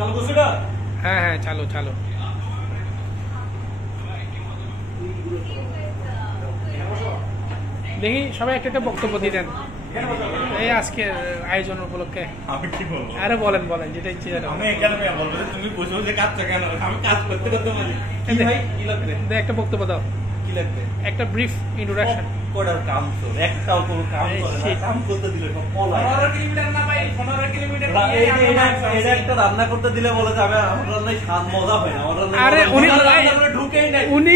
চালু করছো এটা? হ্যাঁ হ্যাঁ চালু চালু। দেখি সবাই একটা একটা বক্তব্য দিয়ে দেন এই আজকে আয়োজন উপলক্ষে। আমি কি বলবো? আরে বলেন বলেন যেটা ইচ্ছে আমি এখানে বলবো যে তুমি বসে বসে কাজটা কেন? আমি কাজ করতে করতে বলি কি ভাই কি লাগবে? একটা বক্তব্য দাও, কি লাগবে? একটা ব্রিফ ইন্ট্রোডাকশন। কোডার কাম তো একটাও কোনো কাম করে না, কাম করতে দিলে সব পলাই। 15 কিলোমিটার না ভাই, 15 কিলোমিটার এটা একটা রান্না করতে দিলে বলে যাবে আমার রান্নায় স্বাদ মজা হয় না, আমার রান্নায় আরে উনি ঢুকেই নাই উনি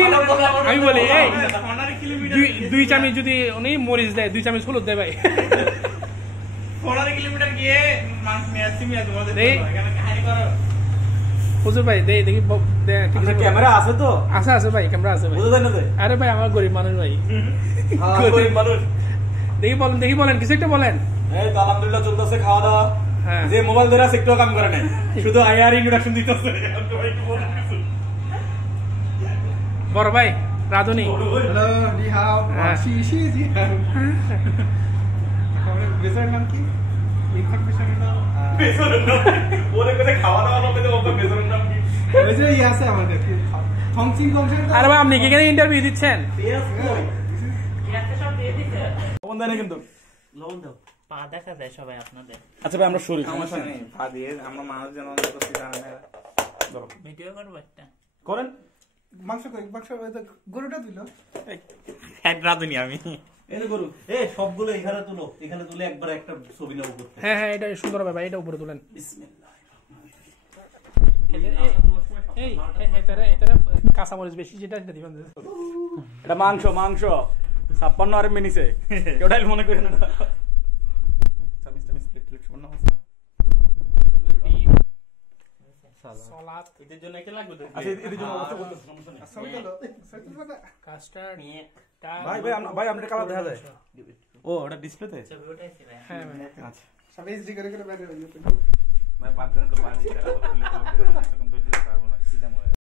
আমি বলি এই 15 কিলোমিটার দুই চামচ যদি উনি মরিচ দেয়, 2 চামচ হলুদ দেয় ভাই। 15 কিলোমিটার গিয়ে মাংস নিয়ে আসছি মিয়া তোমাদের এই এখানে কাহিনী করো। হুজুর ভাই দেখি ক্যামেরা আছে তো? আছে আছে ভাই, ক্যামেরা আছে ভাই। বুঝা যায় না যে? আরে ভাই আমার গরিব মানুষ ভাই। গরিব মানুষ। দেখি বলেন কিছু একটা বলেন। এই তো আলহামদুলিল্লাহ চলতেছে খাওয়া দাওয়া। হ্যাঁ যে মোবাইল ধরে আছে একটু কাম করে নাই, শুধু আইআর ইন্ট্রোডাকশন দিতেছে। বড় ভাই রাধুনি। হ্যালো নি হাও হ্যাঁ। শিশি জি আমাদের বেজার নাম কি ইনফরমেশনের নাম ওরে করে খাওয়া দাওয়া হবে তো ওটা বেজরের নাম কি? ওই যে ইয়ে আছে আমাদের কি থংচিং কংশন আরে ভাই আপনি কি এখানে ইন্টারভিউ দিচ্ছেন? পেঁয়াজ কই? একটা সব দিয়ে দিতে লবণ দেয় না কিন্তু। লবণ দাও, পা দেখা যায় সবাই আপনাদের। আচ্ছা ভাই আমরা শুরু সমস্যা নেই, পা দিয়ে আমরা মানুষ যেন করতে জানা না। ধরো ভিডিও করব একটা। করেন। মাংস কই মাংস ওই তো গরুটা দিল এক রাধুনি আমি। এই যে গরু সবগুলো এখানে তুলো, এখানে তুলে একবার একটা ছবি নেবো করতে। হ্যাঁ হ্যাঁ এটা সুন্দর হবে ভাই, এটা উপরে তুলেন। বিসমিল্লাহ। এই এটারে কাঁচামরিচ বেশি যেটা সেটা দিবেন। এটা মাংস 56 আর মিনিছে কেউ ডাইল মনে করেন না। চামিচ প্লেট সমান আছে না? সালাদ এদের জন্য কি লাগবে? আচ্ছা এর জন্য অবস্থা বলতে সমস্যা নেই। সবাই গেল সবাই কাস্টার্ড ভাই আমরা কালার দেখা যায়। ও ওটা ডিসপ্লেতে? ছবি উঠাইছি ভাই। হ্যাঁ ভাই আচ্ছা সবাই এসডি করে বাইরে হয়ে যেত ভাই 5 জন তো বাড়ি